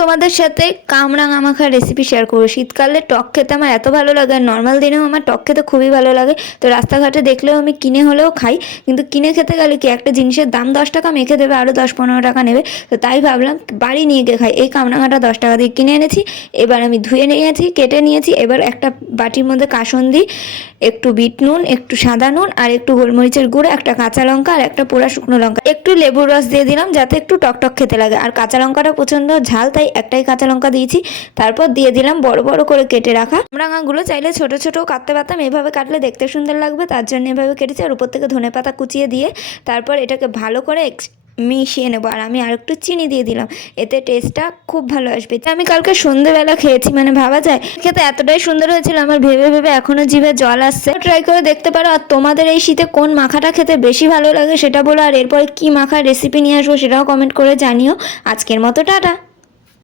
তোমাদের সাথে কামরাঙা মাখার রেসিপি শেয়ার করবো। শীতকালে টক খেতে আমার এত ভালো লাগে, আর নর্মাল দিনেও আমার টক খেতে খুবই ভালো লাগে। তো রাস্তাঘাটে দেখলেও আমি কিনে হলেও খাই, কিন্তু কিনে খেতে গেলে কি একটা জিনিসের দাম 10 টাকা, মেখে দেবে আরও 10-15 টাকা নেবে। তো তাই ভাবলাম বাড়ি নিয়ে গিয়ে খাই। এই কামরাঙাটা 10 টাকা দিয়ে কিনে এনেছি। এবার আমি ধুয়ে নিয়েছি, কেটে নিয়েছি। এবার একটা বাটির মধ্যে কাসুন্দি, একটু বিট নুন, একটু সাদা নুন, আর একটু গোলমরিচের গুঁড়ো, একটা কাঁচা লঙ্কা আর একটা পোড়া শুকনো লঙ্কা, একটু লেবুর রস দিয়ে দিলাম যাতে একটু টকটক খেতে লাগে। আর কাঁচা লঙ্কাটা প্রচণ্ড ঝাল, তাই একটাই কাঁচা লঙ্কা দিয়েছি। তারপর দিয়ে দিলাম বড় বড় করে কেটে রাখা কামরাঙাগুলো। চাইলে ছোট ছোটও কাটতে পারতাম, এভাবে কাটলে দেখতে সুন্দর লাগবে, তার জন্য এভাবে কেটেছি। আর উপর থেকে ধনেপাতা কুচিয়ে দিয়ে তারপর এটাকে ভালো করে মিশিয়ে নেবো। আর আমি আর একটু চিনি দিয়ে দিলাম, এতে টেস্টটা খুব ভালো আসবে। আমি কালকে সন্ধ্যেবেলা খেয়েছি, মানে ভাবা যায় খেতে এতটাই সুন্দর হয়েছিল, আমার ভেবে ভেবে এখনও জিভে জল আসছে। ট্রাই করে দেখতে পারো। আর তোমাদের এই শীতে কোন মাখাটা খেতে বেশি ভালো লাগে সেটা বলো, আর এরপরে কী মাখার রেসিপি নিয়ে আসবো সেটাও কমেন্ট করে জানিও। আজকের মতো টাটা।